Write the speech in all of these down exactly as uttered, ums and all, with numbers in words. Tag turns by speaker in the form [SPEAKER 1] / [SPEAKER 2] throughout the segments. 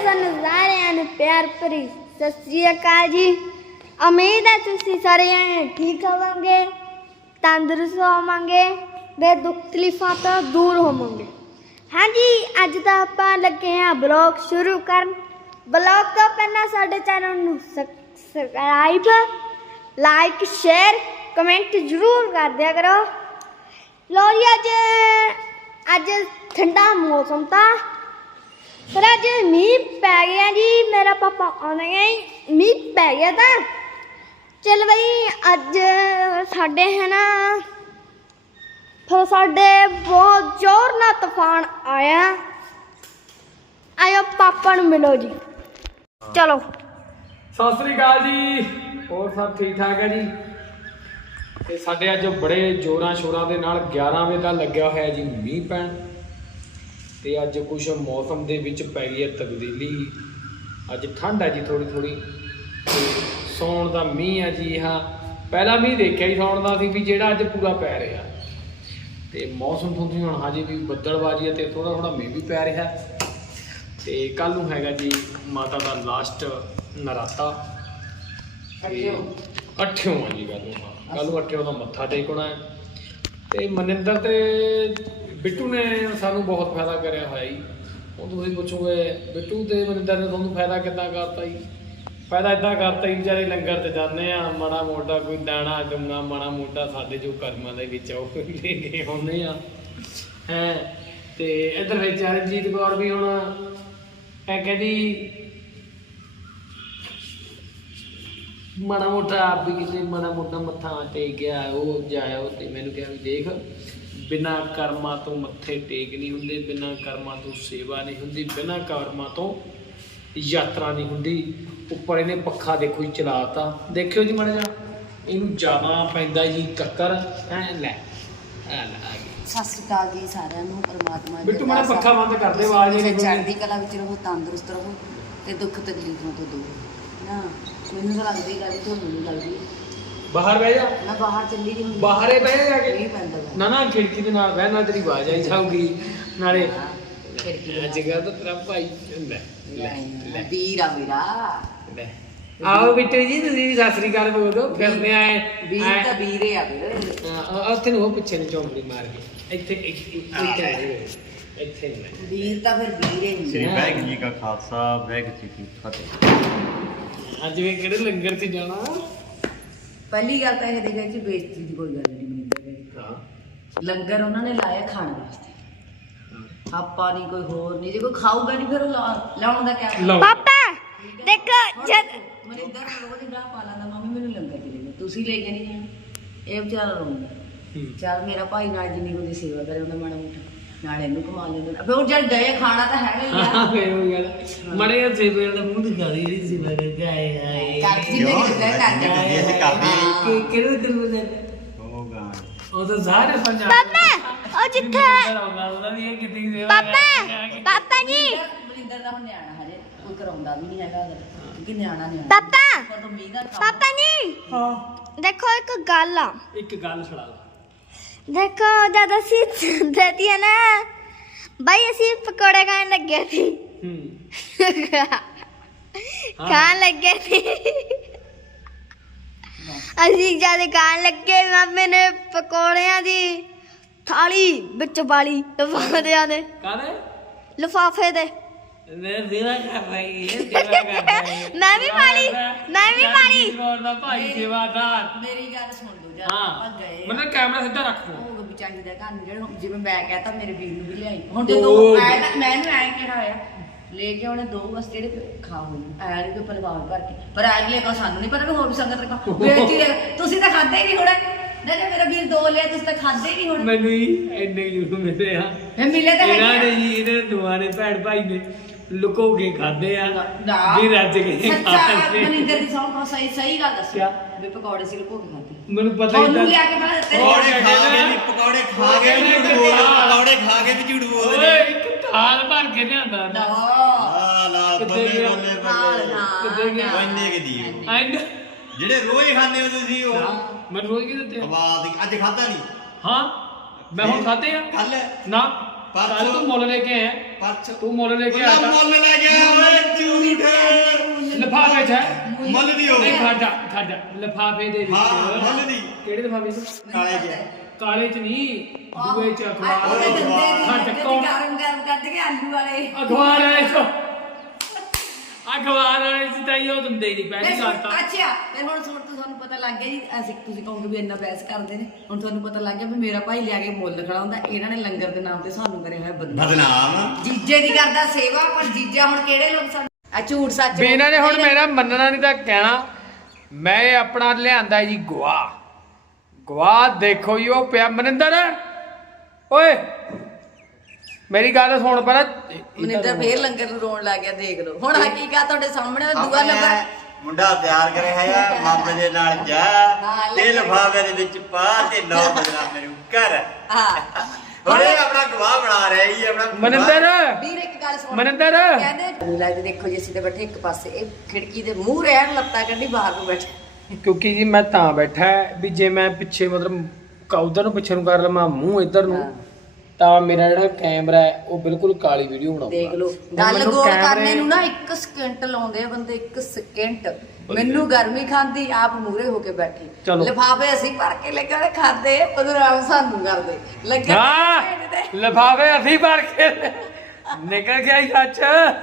[SPEAKER 1] ਸਾਨੂੰ ਸਾਰਿਆਂ ਨੂੰ ਪਿਆਰ ਭਰੀ ਸਤਿ ਸ੍ਰੀ ਅਕਾਲ ਜੀ। ਉਮੀਦ ਹੈ ਤੁਸੀਂ ਸਾਰੇ ਜਣੇ ਠੀਕ ਹੋਵੋਗੇ, ਤੰਦਰੁਸਤ ਹੋਵਾਂਗੇ ਤੇ ਦੁੱਖ ਤਕਲੀਫਾਂ ਤੋਂ ਦੂਰ ਹੋਵਾਂਗੇ। हाँ जी, अज तो आप लगे हैं ब्लॉग शुरू कर। ब्लॉग तो पहला साडे चैनल नूं सबसक्राइब, लाइक, शेयर, कमेंट जरूर कर दिया करो। लो जी, अज अज ठंडा मौसम था पर अज मीह पै गया जी। मेरा पापा आने गए मीह पै गया था। चल बई अज साडे है ना फिर साडे बहुत जोर ना तूफान आया। आयो पापा नूं मिलो जी, चलो।
[SPEAKER 2] सत श्री अकाल जी, और सब ठीक ठाक है जी। ते साडे अज बड़े जोरां शोरां दे नाल ग्यारह वजे दा लग्या होया जी मीह पैण। ते अज कुछ मौसम दे विच पै गई है तब्दीली। अज ठंड है जी थोड़ी थोड़ी। ते सौण दा मीह है जी। हाँ, पहला मीह देखिया ही सौण दा सी भी जिहड़ा अज पूरा पै रिहा। ਤੇ ਮੌਸਮ ਤੋਂ ਹੁਣ ਹਜੇ ਵੀ ਬੱਦਲਬਾਜ਼ੀ ਹੈ ਤੇ ਥੋੜਾ ਥੋੜਾ ਮੀਂਹ ਵੀ ਪੈ ਰਿਹਾ। ਤੇ ਕੱਲ ਨੂੰ ਹੈਗਾ ਜੀ ਮਾਤਾ ਦਾ ਲਾਸਟ ਨਰਾਤਾ। ਅੱਠਿਓ ਅੱਠਿਓ ਆ ਜੀ ਕੱਲ ਨੂੰ। ਹਾਂ, ਕੱਲ ਨੂੰ ਅੱਠਿਓ ਦਾ ਮੱਥਾ ਟੇਕਣਾ ਹੈ। ਤੇ ਮਨਿੰਦਰ ਤੇ ਬਿੱਟੂ ਨੇ ਸਾਨੂੰ ਬਹੁਤ ਫਾਇਦਾ ਕਰਿਆ ਹੋਇਆ ਜੀ। ਉਹ ਤੁਸੀਂ ਪੁੱਛੋਗੇ ਬਿੱਟੂ ਤੇ ਮਨਿੰਦਰ ਨੇ ਤੁਹਾਨੂੰ ਫਾਇਦਾ ਕਿੱਦਾਂ ਕਰਤਾ ਜੀ? ਫਾਇਦਾ ਇੱਦਾਂ ਕਰਤਾ ਜੀ, ਵਿਚਾਰੇ ਲੰਗਰ 'ਤੇ ਜਾਂਦੇ ਆ, ਮਾੜਾ ਮੋਟਾ ਕੋਈ ਦਾਣਾ ਜਮਨਾ ਮਾੜਾ ਮੋਟਾ ਸਾਡੇ ਜੋ ਕਰਮਾਂ ਦੇ ਵਿੱਚ ਉਹ ਲੈ ਕੇ ਆਉਂਦੇ ਆ ਹੈ। ਅਤੇ ਇੱਧਰ ਵਿੱਚ ਚਰਨਜੀਤ ਕੌਰ ਵੀ ਹੁਣ ਇਹ ਕਹਿੰਦੀ ਮਾੜਾ ਮੋਟਾ ਆਪ ਵੀ ਕਿਤੇ ਮਾੜਾ ਮੋਟਾ ਮੱਥਾ ਟੇਕ ਗਿਆ ਉਹ ਜਾਇਓ। ਅਤੇ ਮੈਨੂੰ ਕਿਹਾ ਵੀ ਦੇਖ, ਬਿਨਾਂ ਕਰਮਾਂ ਤੋਂ ਮੱਥੇ ਟੇਕ ਨਹੀਂ ਹੁੰਦੇ, ਬਿਨਾਂ ਕਰਮਾਂ ਤੋਂ ਸੇਵਾ ਨਹੀਂ ਹੁੰਦੀ, ਬਿਨਾਂ ਕਰਮਾਂ ਤੋਂ ਯਾਤਰਾ ਨਹੀਂ ਹੁੰਦੀ। ਉੱਪਰ ਇਹਨੇ ਪੱਖਾ ਦੇਖੋ ਜੀ ਚਲਾਤਾ, ਦੇਖਿਓ ਜੀ ਮਾੜਾ ਜਿਹਾ ਇਹਨੂੰ ਜ਼ਿਆਦਾ ਪੈਂਦਾ ਜੀ ਕੱਕਰ ਹੈ। ਲੈ ਆ ਲੈ ਆ ਗਈ।
[SPEAKER 3] ਸਤਿ ਸ਼੍ਰੀ ਅਕਾਲ ਜੀ ਸਾਰਿਆਂ ਨੂੰ। ਪਰਮਾਤਮਾ
[SPEAKER 2] ਬਿੱਟੂ ਮਾੜਾ ਪੱਖਾ ਬੰਦ ਕਰ ਦੇ, ਆਵਾਜ਼ ਨਹੀਂ
[SPEAKER 3] ਚੜ੍ਹਦੀ ਕਲਾ ਵਿੱਚ ਰਹੋ, ਤੰਦਰੁਸਤ ਰਹੋ ਤੇ ਦੁੱਖ ਤਕਲੀਫਾਂ ਤੋਂ ਦੂਰ ਨਾ। ਮੈਨੂੰ ਤਾਂ ਲੱਗਦੀ ਗੱਲ ਤੁਹਾਨੂੰ ਨਹੀਂ ਲੱਗਦੀ।
[SPEAKER 2] ਬਾਹਰ ਬਹਿ ਜਾ,
[SPEAKER 3] ਮੈਂ ਬਾਹਰ ਚੱਲੀ ਨਹੀਂ ਹੁੰਦੀ,
[SPEAKER 2] ਬਾਹਰੇ ਬਹਿ ਜਾ ਕੇ।
[SPEAKER 3] ਨਹੀਂ ਪੈਂਦਾ
[SPEAKER 2] ਨਾ ਨਾ ਖਿੜਕੀ ਦੇ ਨਾਲ ਬਹਿ, ਨਾਲ ਤੇਰੀ ਆਵਾਜ਼ ਆਈ ਜਾਊਗੀ ਨਾਲੇ।
[SPEAKER 3] ਖਿੜਕੀ
[SPEAKER 2] ਅੱਜ ਕੱਲ੍ਹ ਤਾਂ ਤੇਰਾ ਭਾਈ ਲੈ ਲੈ ਲੈ
[SPEAKER 3] ਵੀਰ ਆ ਮੇਰਾ।
[SPEAKER 2] ਲੈ ਆਓ ਬਿੱਟੂ ਜੀ, ਤੁਸੀਂ ਵੀ ਸਤਿ ਸ੍ਰੀ ਅਕਾਲ ਬੋਲ ਦਿਓ। ਫਿਰਦੇ ਆਏ
[SPEAKER 3] ਵੀਰ ਤਾਂ ਵੀਰੇ ਆ ਵੀਰ।
[SPEAKER 2] ਉੱਥੇ ਨੂੰ ਉਹ ਪਿੱਛੇ ਨੂੰ ਚੌਂਕੜੀ ਮਾਰ ਕੇ ਇੱਥੇ ਇੱਥੇ ਇੱਥੇ ਨਹੀਂ।
[SPEAKER 3] ਵੀਰ ਤਾਂ ਫਿਰ ਵੀਰੇ ਹੀ
[SPEAKER 4] ਸ੍ਰੀ ਵਾਹਿਗੁਰੂ ਜੀ ਕਾ ਖਾਲਸਾ, ਵਾਹਿਗੁਰੂ ਜੀ ਕੀ ਫਤਿਹ।
[SPEAKER 2] ਅੱਜ ਵੀ ਕਿਹੜੇ ਲੰਗਰ 'ਚ ਜਾਣਾ?
[SPEAKER 3] ਪਹਿਲੀ ਗੱਲ ਤਾਂ ਇਹ ਦੇਖਿਆ ਜੀ, ਬੇਇੱਜ਼ਤੀ ਦੀ ਕੋਈ ਗੱਲ ਨਹੀਂ ਮਨਿੰਦਰ।
[SPEAKER 2] ਹਾਂ,
[SPEAKER 3] ਲੰਗਰ ਉਹਨਾਂ ਨੇ ਲਾਇਆ ਖਾਣ ਵਾਸਤੇ, ਆਪਾਂ ਨਹੀਂ ਕੋਈ ਹੋਰ ਨਹੀਂ। ਜੇ ਕੋਈ ਖਾਊਗਾ ਨਹੀਂ ਫਿਰ ਉਹ ਲਾਉਣ ਦਾ ਕਿਆ?
[SPEAKER 1] पापा देखो जब
[SPEAKER 3] ਮਨਿੰਦਰ ਨੂੰ ਰੋਜ਼ ਹੀ ਰਾਹ ਪਾ ਲੈਂਦਾ, ਮੰਮੀ ਮੈਨੂੰ ਲੰਗਰ ਚ ਲੈ ਜਾ, ਤੁਸੀਂ ਲੈ ਕੇ ਨਹੀਂ ਜਾਣਾ। ਇਹ ਵਿਚਾਰਾ ਰੋਂਦਾ। ਚੱਲ ਮੇਰਾ ਭਾਈ ਨਾਲ ਜਿੰਨੀ ਉਹਦੀ ਸੇਵਾ ਕਰੇ ਉਹਦਾ ਮਾੜਾ ਮੋਟਾ, ਨਾਲ ਇਹਨੂੰ ਕਮਾ ਲੈਂਦਾ। ਫਿਰ ਉਹ ਜਦ ਗਏ ਖਾਣਾ ਤਾਂ ਹੈਗਾ ਹੀ ਆ।
[SPEAKER 2] ਫੇਰ ਉਹ ਗੱਲ ਮੜੇ ਸੇਵੇ ਦਾ ਮੂੰਹ ਦਿਖਾ ਦੀ ਜਿਹੜੀ ਸੇਵਾ ਕਰਕੇ ਆਏ ਆਏ
[SPEAKER 3] ਕਾਫੀ ਜਿੰਨੇ ਕਿਹਾ ਕਰਦੇ
[SPEAKER 4] ਇਹ ਕਾਫੀ
[SPEAKER 2] ਕਿ ਕਿਹੜੇ ਦਿਲ ਵਿੱਚ
[SPEAKER 4] ਹੋਗਾ।
[SPEAKER 2] ਉਹ ਤਾਂ ਸਾਰੇ ਪੰਜਾਬ
[SPEAKER 1] पापा ओ जिथे
[SPEAKER 2] ਆਉਂਦਾ ਉਹਦਾ ਵੀ ਇਹ ਕਿਤੇ ਸੇਵਾ
[SPEAKER 1] पापा पापा जी
[SPEAKER 3] ਮਨਿੰਦਰ ਦਾ ਹੁਣ ਨਿਆਣਾ ਹਜੇ ਕੋਈ ਕਰਾਉਂਦਾ ਵੀ ਨਹੀਂ ਹੈਗਾ ਕਿ ਨਿਆਣਾ ਨਿਆਣਾ।
[SPEAKER 1] पापा
[SPEAKER 3] ਪਰ ਉਮੀਦ ਦਾ ਕੰਮ
[SPEAKER 1] पापा जी
[SPEAKER 2] ਹਾਂ।
[SPEAKER 1] देखो एक गल आ,
[SPEAKER 2] ਇੱਕ ਗੱਲ ਸੁਣਾ ਲਾ।
[SPEAKER 1] देखो जब असी देती है ना भाई, असी पकौड़े खाने लग गए थे।
[SPEAKER 2] ਹੂੰ
[SPEAKER 1] खान लग गए थे असी जद खान लगे, मामे ने पकौड़ियां दी थाली बिच वाली लिफाफे दे
[SPEAKER 2] ਕਾਹਦੇ
[SPEAKER 1] लिफाफे दे।
[SPEAKER 2] ਮੈਂ ਸੇਵਾ ਕਰ ਰਹੀ ਹੈ, ਸੇਵਾ ਕਰ ਰਹੀ ਹੈ।
[SPEAKER 1] मैं भी पाली मैं भी पाली
[SPEAKER 2] ਗੌਰ ਦਾ ਭਾਈ ਸੇਵਾਦਾਰ।
[SPEAKER 3] ਮੇਰੀ ਗੱਲ ਸੁਣ ਲਓ ਜਦ
[SPEAKER 2] ਹਾਂ,
[SPEAKER 3] ਆਪਾਂ ਗਏ
[SPEAKER 2] ਮਤਲਬ ਕੈਮਰਾ ਸਿੱਧਾ ਰੱਖ ਦੋ।
[SPEAKER 3] ਉਹ ਵੀ ਚਾਹੀਦਾ ਘਰ ਨੂੰ, ਜਿਹੜਾ ਜਿਵੇਂ ਮੈਂ ਕਹਤਾ ਮੇਰੇ ਵੀਰ ਨੂੰ ਵੀ ਲਿਆਈ। ਹੁਣ ਜਦੋਂ ਆਇਆ ਤਾਂ ਮੈਂ ਇਹਨੂੰ ਐਂ ਕਿਹਾ ਹੋਇਆ ਲੈ ਕੇ ਉਹਨੇ ਦੋ ਬਸ ਜਿਹੜੇ ਖਾਓ ਆਇਆ ਨਹੀਂ ਕੋਈ ਪਰਿਵਾਰ ਭਰ ਕੇ, ਪਰ ਅਗਲੇ ਕੋ ਸਾਨੂੰ ਨਹੀਂ ਪਤਾ ਵੀ ਹੋਰ ਵੀ ਸੰਗਤ ਰੱਖੋ ਬੇਇੱਜ਼ਤੀ ਦੇ। ਤੁਸੀਂ ਤਾਂ ਖਾਦੇ ਹੀ ਨਹੀਂ ਹੋਣਾ ਨਾ, ਜੇ ਮੇਰਾ ਵੀਰ ਦੋ ਲਿਆ ਤੁਸੀਂ ਤਾਂ ਖਾਦੇ ਹੀ ਨਹੀਂ ਹੋਣਾ।
[SPEAKER 2] ਮੈਨੂੰ ਹੀ ਇੰਨੇ ਜੂਸ ਮਿਲੇ ਆ।
[SPEAKER 3] ਫਿਰ ਮਿਲੇ ਤਾਂ
[SPEAKER 2] ਇਹਨਾਂ
[SPEAKER 3] ਹੈਗੇ
[SPEAKER 2] ਨੇ ਜੀ ਇਹਨੇ ਦੋਵਾਂ ਨੇ ਭੈਣ ਭਾਈ ਨੇ ਲੁਕੋ ਕੇ ਖਾਦੇ ਆ
[SPEAKER 3] ਨਾ
[SPEAKER 2] ਵੀ ਰੱਜ ਕੇ
[SPEAKER 3] ਸੱਚਾ
[SPEAKER 2] ਖਾਦੇ।
[SPEAKER 3] ਮਨਿੰਦਰ ਦੀ ਸੌਂ ਕੋ ਸਹੀ ਸਹੀ ਗੱਲ ਦੱਸਿਆ ਵੀ ਪਕੌੜੇ ਸੀ ਲੁਕੋ ਕੇ ਖਾਦੇ।
[SPEAKER 2] ਮੈਨੂੰ ਪਤਾ ਹੀ
[SPEAKER 3] ਉਹਨੂੰ
[SPEAKER 2] ਨਹੀਂ।
[SPEAKER 3] ਲਿਆ ਕੇ ਬਣਾ ਦਿੱਤੇ।
[SPEAKER 4] ਪਕੌੜੇ ਖਾ ਕੇ ਵੀ ਪਕੌੜੇ ਖਾ ਕੇ ਵੀ ਝੂਠ ਬੋਲਦੇ, ਪਕੌੜੇ ਖਾ ਕੇ ਵੀ ਝੂਠ ਬੋਲਦੇ ਨੇ।
[SPEAKER 2] ਓਏ ਇੱਕ ਥਾਲ ਭਰ ਕੇ ਲਿਆਂਦਾ ਨਾ।
[SPEAKER 4] ਆ ਲਾ
[SPEAKER 2] ਕਿੱਥੇ
[SPEAKER 4] ਬੱਲੇ
[SPEAKER 2] ਗਿਆ?
[SPEAKER 4] ਬੱਲੇ
[SPEAKER 3] ਨਾਲ
[SPEAKER 4] ਬੱਲੇ
[SPEAKER 3] ਨਾ
[SPEAKER 2] ਕਿੱਥੇ ਗਿਆ?
[SPEAKER 4] ਬੰਨੇ ਕੇ ਦੀ
[SPEAKER 2] ਐਂਡ
[SPEAKER 4] ਜਿਹੜੇ ਰੋਜ਼ ਖਾਂਦੇ ਹੋ ਤੁਸੀਂ ਉਹ
[SPEAKER 2] ਮੈਂ ਰੋਜ਼ ਕੀ ਦਿੱਤੇ ਆ?
[SPEAKER 4] ਆਵਾਜ਼ ਅੱਜ ਖਾਦਾ ਨਹੀਂ।
[SPEAKER 2] ਹਾਂ, ਮੈਂ ਹੁਣ ਖਾਦੇ ਆ
[SPEAKER 4] ਕੱਲ
[SPEAKER 2] ਨਾ। ਕੱਲ ਤੂੰ ਮੁੱਲ ਲੈ ਕੇ ਆਇਆ
[SPEAKER 4] ਪਰਚ
[SPEAKER 2] ਤੂੰ ਮੁੱਲ ਲੈ ਕੇ
[SPEAKER 4] ਉਹਦਾ
[SPEAKER 2] ਆਇਆ
[SPEAKER 4] ਮੁੱਲ ਲੈ ਗਿਆ ਓਏ ਝੂਠ
[SPEAKER 2] ਲਿਫਾਫੇ 'ਚ ਹੈ
[SPEAKER 4] ਮੁੱਲ ਦੀ ਹੋ
[SPEAKER 2] ਨਹੀਂ
[SPEAKER 4] ਗਈ
[SPEAKER 2] ਖਾਜਾ ਖਾਜਾ ਲਿਫਾਫੇ ਦੇ ਵਿੱਚ
[SPEAKER 4] ਹਾਂ ਮੁੱਲ ਦੀ
[SPEAKER 2] ਕਿਹੜੇ ਲਿਫਾਫੇ 'ਚ
[SPEAKER 4] ਕਾਲੇ ਜੀ
[SPEAKER 2] ਕਾਲੇ 'ਚ ਨਹੀਂ ਦੂਏ 'ਚ ਅਖਬਾਰ
[SPEAKER 3] ਉਹਦੇ
[SPEAKER 2] ਦੇ
[SPEAKER 3] ਦੰਦੇ
[SPEAKER 2] ਖੱਟ
[SPEAKER 3] ਦੀ
[SPEAKER 2] ਕੌਣ
[SPEAKER 3] ਗਰਮ ਗਰਮ ਕੱਢ ਕੇ ਆਲੂ ਵਾਲੇ
[SPEAKER 2] ਅਖਬਾਰ ਵਾਲੇ 'ਚ ਅਖਬਾਰ ਵਾਲੇ 'ਚ ਤਾਂ ਹੀ ਉਹ ਦਿੰਦੇ ਹੀ ਨਹੀਂ ਪਹਿਲੀ ਗੱਲ ਤਾਂ
[SPEAKER 3] ਅੱਛਾ ਫਿਰ ਹੁਣ ਸੁਣ ਤੋਂ ਤੁਹਾਨੂੰ ਪਤਾ ਲੱਗ ਗਿਆ ਜੀ ਅਸੀਂ ਤੁਸੀਂ ਕਹੋਗੇ ਵੀ ਇੰਨਾ ਬਹਿਸ ਕਰਦੇ ਨੇ ਹੁਣ ਤੁਹਾਨੂੰ ਪਤਾ ਲੱਗ ਗਿਆ ਵੀ ਮੇਰਾ ਭਾਈ ਲਿਆ ਕੇ ਮੁੱਲ ਖੜਾ ਹੁੰਦਾ ਇਹਨਾਂ ਨੇ ਲੰਗਰ ਦੇ ਨਾਮ ਤੇ ਸਾਨੂੰ ਕਰਿਆ ਹੋਇਆ ਬੰਦਾ
[SPEAKER 4] ਬਦਨਾਮ
[SPEAKER 3] ਜੀਜੇ ਦੀ ਕਰਦਾ ਸੇਵਾ ਪਰ ਜੀਜਾ ਹੁਣ ਕਿਹੜੇ ਲੋਕ ਸਾਨੂੰ ਆ ਝੂਠ ਸੱਚ
[SPEAKER 2] ਵੀ ਇਹਨਾਂ ਨੇ ਹੁਣ ਮੇਰਾ ਮੰਨਣਾ ਨਹੀਂ ਤਾਂ ਕਹਿਣਾ ਮੈਂ ਇਹ ਆਪਣਾ ਲਿਆਂਦਾ ਜੀ ਗਵਾ ਗਵਾ ਦੇਖੋ ਜੀ ਉਹ ਪਿਆ ਮਨਿੰਦਰ ਓਏ ਮੇਰੀ ਗੱਲ ਸੁਣ ਪਹਿਲਾਂ
[SPEAKER 3] ਮਨਿੰਦਰ ਫੇਰ ਲੰਗਰ ਨੂੰ ਰੋਣ ਲੱਗ ਗਿਆ ਦੇਖ ਲਓ ਹੁਣ ਹਕੀਕਤ ਤੁਹਾਡੇ ਸਾਹਮਣੇ ਦੂਆ ਨੰਬਰ
[SPEAKER 4] ਮੁੰਡਾ ਪਿਆਰ ਕਰਿਆ ਹੈ ਮਾਪੇ ਦੇ ਨਾਲ ਜਾ ਤੇ ਲਿਫਾਫੇ ਦੇ ਵਿੱਚ ਪਾ ਤੇ ਨੌ ਬਦਨਾਮ ਮੈਨੂੰ ਕਰ
[SPEAKER 3] ਹਾਂ
[SPEAKER 4] ਉਹਨੇ ਆਪਣਾ ਗਵਾਹ ਬਣਾ ਰਿਹਾ ਜੀ ਆਪਣਾ
[SPEAKER 2] ਮਨਿੰਦਰ
[SPEAKER 3] ਵੀਰ ਇੱਕ ਗੱਲ ਸੁਣ
[SPEAKER 2] ਮਨਿੰਦਰ
[SPEAKER 3] ਕਹਿੰਦੇ ਲੱਗਦੇ ਦੇਖੋ ਜੀ ਅਸੀਂ ਤੇ ਬੈਠੇ ਇੱਕ ਪਾਸੇ ਇਹ ਖਿੜਕੀ ਦੇ ਮੂੰਹ ਰਹਿਣ ਲੱਤਾਂ ਕੱਢੀ ਬਾਹਰ ਨੂੰ ਬੈਠੇ
[SPEAKER 2] ਕਿਉਂਕਿ ਜੀ ਮੈਂ ਤਾਂ ਬੈਠਾ ਹੈ ਵੀ ਜੇ ਮੈਂ ਪਿੱਛੇ ਮਤਲਬ ਉਧਰ ਨੂੰ ਪਿੱਛੇ ਨੂੰ ਕਰ ਲਵਾਂ ਮੂੰਹ ਇੱਧਰ ਨੂੰ ਤਾਂ ਮੇਰਾ ਜਿਹੜਾ ਕੈਮਰਾ ਹੈ ਉਹ ਬਿਲਕੁਲ ਕਾਲੀ ਵੀਡੀਓ ਬਣਾਉਂਦਾ
[SPEAKER 3] ਦੇਖ ਲਓ ਗੱਲ ਗੋਲ ਕਰਨੇ ਨੂੰ ਨਾ ਇੱਕ ਸਕਿੰਟ ਲਾਉਂਦੇ ਆ ਬੰਦੇ ਇੱਕ ਸਕਿੰਟ ਮੈਨੂੰ ਗਰਮੀ ਖਾਂਦੀ ਆਪ ਮੂਰੇ ਹੋ ਕੇ ਬੈਠੇ ਲਿਫਾਫੇ ਅਸੀਂ ਭਰ ਕੇ ਲੈ ਕੇ ਖਾਦੇ ਉਧਰ ਆਪ ਸਾਨੂੰ ਕਰਦੇ ਲੱਗਾ
[SPEAKER 2] ਹਾਂ ਲਿਫਾਫੇ ਅਸੀਂ ਭਰ ਕੇ ਨਿਕਲ ਗਿਆ ਹੀ ਸੱਚ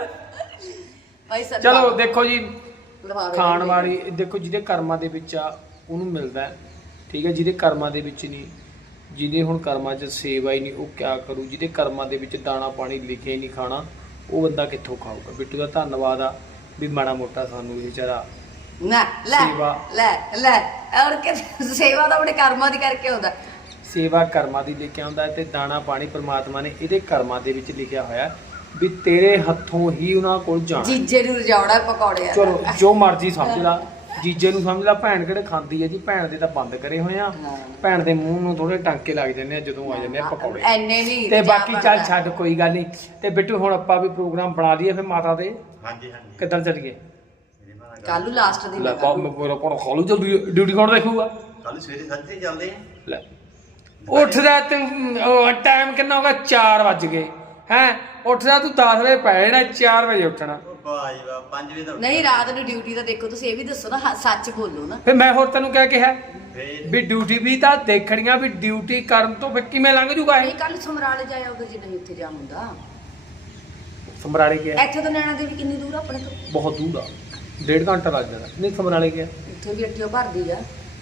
[SPEAKER 3] ਭਾਈ ਸਰ
[SPEAKER 2] ਚਲੋ ਦੇਖੋ ਜੀ
[SPEAKER 3] ਲਿਫਾਫੇ
[SPEAKER 2] ਖਾਣ ਵਾਲੀ ਦੇਖੋ ਜਿਹਦੇ ਕਰਮਾਂ ਦੇ ਵਿੱਚ ਆ ਉਹਨੂੰ ਮਿਲਦਾ ਹੈ ਠੀਕ ਹੈ ਜਿਹਦੇ ਕਰਮਾਂ ਦੇ ਵਿੱਚ ਨਹੀਂ ਜਿਹਦੇ ਹੁਣ ਕਰਮਾਂ 'ਚ ਸੇਵਾ ਹੀ ਨਹੀਂ ਉਹ ਕਿਆ ਕਰੂ ਜਿਹਦੇ ਕਰਮਾਂ ਦੇ ਵਿੱਚ ਦਾਣਾ ਪਾਣੀ ਲਿਖਿਆ ਹੀ ਨਹੀਂ ਖਾਣਾ ਉਹ ਬੰਦਾ ਕਿੱਥੋਂ ਖਾਊਗਾ ਬਿੱਟੂ ਦਾ ਧੰਨਵਾਦ ਆ ਵੀ ਮਾੜਾ ਮੋਟਾ ਸਾਨੂੰ ਇਹ ਵਿਚਾਰਾ
[SPEAKER 3] ਨਾ ਲੈ
[SPEAKER 2] ਸੇਵਾ।
[SPEAKER 3] ਲੈ ਲੈ ਔਰ ਕਿ ਸੇਵਾ ਤਾਂ ਆਪਣੇ ਕਰਮਾਂ ਦੀ ਕਰਕੇ ਹੁੰਦਾ
[SPEAKER 2] ਸੇਵਾ ਕਰਮਾਂ ਦੀ ਲੈ ਕੇ ਆਉਂਦਾ ਹੈ ਤੇ ਦਾਣਾ ਪਾਣੀ ਪ੍ਰਮਾਤਮਾ ਨੇ ਇਹਦੇ ਕਰਮਾਂ ਦੇ ਵਿੱਚ ਲਿਖਿਆ ਹੋਇਆ ਵੀ ਤੇਰੇ ਹੱਥੋਂ ਹੀ ਉਹਨਾਂ ਕੋਲ ਜਾਣਾ
[SPEAKER 3] ਜੀਜੇ ਨੂੰ ਰਜਾਉਣਾ ਪਕੌੜੇ
[SPEAKER 2] ਚਲੋ ਜੋ ਮਰਜ਼ੀ ਸਮਝ ਲਾ ਜੀਜੇ ਨੂੰ ਸਮਝ ਲਾ ਭੈਣ ਕਿਹੜੇ ਖਾਂਦੀ ਹੈ ਜੀ ਭੈਣ ਦੇ ਤਾਂ ਬੰਦ ਕਰੇ ਹੋਏ ਆ ਭੈਣ ਦੇ ਮੂੰਹ ਨੂੰ ਥੋੜੇ ਟਾਂਕੇ ਲੱਗ ਜਾਂਦੇ ਆ ਜਦੋਂ ਆ ਜਾਂਦੇ ਆ ਪਕੌੜੇ
[SPEAKER 3] ਐਨੇ ਨਹੀਂ
[SPEAKER 2] ਤੇ ਬਾਕੀ ਚੱਲ ਛੱਡ ਕੋਈ ਗੱਲ ਨਹੀਂ ਤੇ ਬਿੱਟੂ ਹੁਣ ਆਪਾਂ ਵੀ ਪ੍ਰੋਗਰਾਮ ਬਣਾ ਲਈਏ ਫਿਰ ਮਾਤਾ ਦੇ
[SPEAKER 4] ਹਾਂਜੀ ਹਾਂਜੀ
[SPEAKER 2] ਕਿੱਧਰ ਚੱਲੀਏ
[SPEAKER 3] ਕੱਲ ਨੂੰ ਲਾਸਟ ਦਿਨ
[SPEAKER 2] ਲੈ ਬਾਪ ਮੈਂ ਪੂਰਾ ਕੋਣ ਖਾਲੂ ਜਲਦੀ ਡਿਊਟੀ ਕੌਣ ਦੇਖੂਗਾ
[SPEAKER 4] ਕੱਲ ਸਵੇਰੇ ਸੱਜੇ ਚੱਲਦੇ ਆ
[SPEAKER 2] ਲੈ ਉੱਠਦਾ ਤੂੰ ਟਾਈਮ ਕਿੰਨਾ ਹੋਗਾ ਚਾਰ ਵੱਜ ਗਏ ਹੈ ਉੱਠਦਾ ਤੂੰ ਦਸ ਵਜੇ ਪੈ ਜਾਣਾ ਚਾਰ ਵਜੇ ਉੱਠਣਾ
[SPEAKER 4] ਵਾਹ ਜੀ ਵਾਹ ਪੰਜ ਵਜੇ ਦਾ
[SPEAKER 3] ਨਹੀਂ ਰਾਤ ਨੂੰ ਡਿਊਟੀ ਤਾਂ ਦੇਖੋ ਤੁਸੀਂ ਇਹ ਵੀ ਦੱਸੋ ਨਾ ਹ- ਸੱਚ ਬੋਲੋ ਨਾ
[SPEAKER 2] ਫਿਰ ਮੈਂ ਹੋਰ ਤੈਨੂੰ ਕਿਆ ਕਿਹਾ
[SPEAKER 4] ਫੇਰ
[SPEAKER 2] ਵੀ ਡਿਊਟੀ ਵੀ ਤਾਂ ਦੇਖਣੀਆਂ ਵੀ ਡਿਊਟੀ ਕਰਨ ਤੋਂ ਫਿਰ ਕਿਵੇਂ ਲੰਘ ਜੂਗਾ ਇਹ
[SPEAKER 3] ਨਹੀਂ ਕੱਲ ਸਮਰਾਲੇ ਜਾਇਆ ਉਧਰ ਜੇ ਨਹੀਂ ਉੱਥੇ ਜਾ ਹੁੰਦਾ
[SPEAKER 2] ਸਮਰਾਲੇ ਗਿਆ
[SPEAKER 3] ਇੱਥੇ ਤੋਂ ਨੈਣਾ ਦੇਵੀ ਕਿੰਨੀ ਦੂਰ ਆ ਆਪਣੇ ਤੋਂ
[SPEAKER 2] ਬਹੁਤ ਦੂਰ ਆ ਡੇਢ ਘੰਟਾ ਲੱਗ ਜਾਂਦਾ ਨਹੀਂ ਸਮਰਾਲੇ ਗਿਆ
[SPEAKER 3] ਇੱਥੇ ਵੀ ਅੱਠਿਓ ਭਰਦੀ ਆ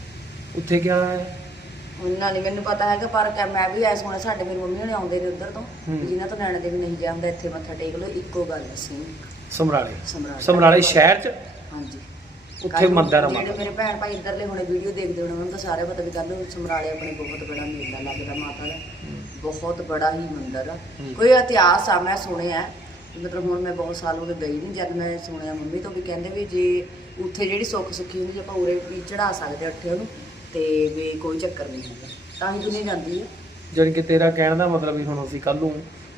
[SPEAKER 2] ਉੱਥੇ ਗਿਆ ਹੈ
[SPEAKER 3] ਉਹਨਾਂ ਨਹੀਂ ਮੈਨੂੰ ਪਤਾ ਹੈਗਾ ਪਰ ਕਿ ਮੈਂ ਵੀ ਐ ਸੁਣਿਆ ਸਾਡੇ ਮੇਰੀ ਮੰਮੀ ਹੁਣੇ ਆਉਂਦੇ ਨੇ ਉਧਰ ਤੋਂ ਵੀ ਜਿਨ੍ਹਾਂ ਤੋਂ ਨੈਣਾ ਦੇਵੀ ਨਹੀਂ ਜਾਂਦਾ ਇੱਥੇ ਮੱਥਾ ਟੇਕ ਲਓ ਇੱਕੋ ਗੱਲ ਸੀ
[SPEAKER 2] ਸਮਰਾਲੇ
[SPEAKER 3] ਸਮਰਾਲੇ
[SPEAKER 2] ਸਮਰਾਲੇ ਸ਼ਹਿਰ ਚ
[SPEAKER 3] ਹਾਂਜੀ
[SPEAKER 2] ਉੱਥੇ ਮੰਦਰ ਆ
[SPEAKER 3] ਜਿਹੜੇ ਮੇਰੇ ਭੈਣ ਭਾਈ ਇੱਧਰਲੇ ਹੁਣੇ ਵੀਡੀਓ ਦੇਖਦੇ ਹੋਣੇ ਉਹਨਾਂ ਨੂੰ ਤਾਂ ਸਾਰੇ ਪਤਾ ਵੀ ਕੱਲ ਸਮਰਾਲੇ ਆਪਣੇ ਬਹੁਤ ਬੜਾ ਮੇਲਾ ਲੱਗਦਾ ਮਾਤਾ ਦਾ ਬਹੁਤ ਬੜਾ ਹੀ ਮੰਦਿਰ ਆ ਕੋਈ ਇਤਿਹਾਸ ਆ ਮੈਂ ਸੁਣਿਆ ਮਤਲਬ ਹੁਣ ਮੈਂ ਬਹੁਤ ਸਾਲ ਹੋ ਗਏ ਗਈ ਨਹੀਂ ਜਦ ਮੈਂ ਸੁਣਿਆ ਮੰਮੀ ਤੋਂ ਵੀ ਕਹਿੰਦੇ ਵੀ ਜੇ ਉੱਥੇ ਜਿਹੜੀ ਸੁੱਖ ਸੁੱਖੀ ਹੁੰਦੀ ਆਪਾਂ ਉਰੇ ਵੀ ਚੜਾ ਸਕਦੇ ਅੱਠੇ ਉਹਨੂੰ ਤੇ ਵੀ ਕੋਈ ਚੱਕਰ ਨਹੀਂ ਹੁੰਦਾ ਤਾਂ ਹੀ ਦੁਨੀਆ ਜਾਂਦੀ ਹੈ
[SPEAKER 2] ਜਾਣੀ ਕਿ ਤੇਰਾ ਕਹਿਣ ਦਾ ਮਤਲਬ ਵੀ ਹੁਣ ਅਸੀਂ ਕੱਲ ਨੂੰ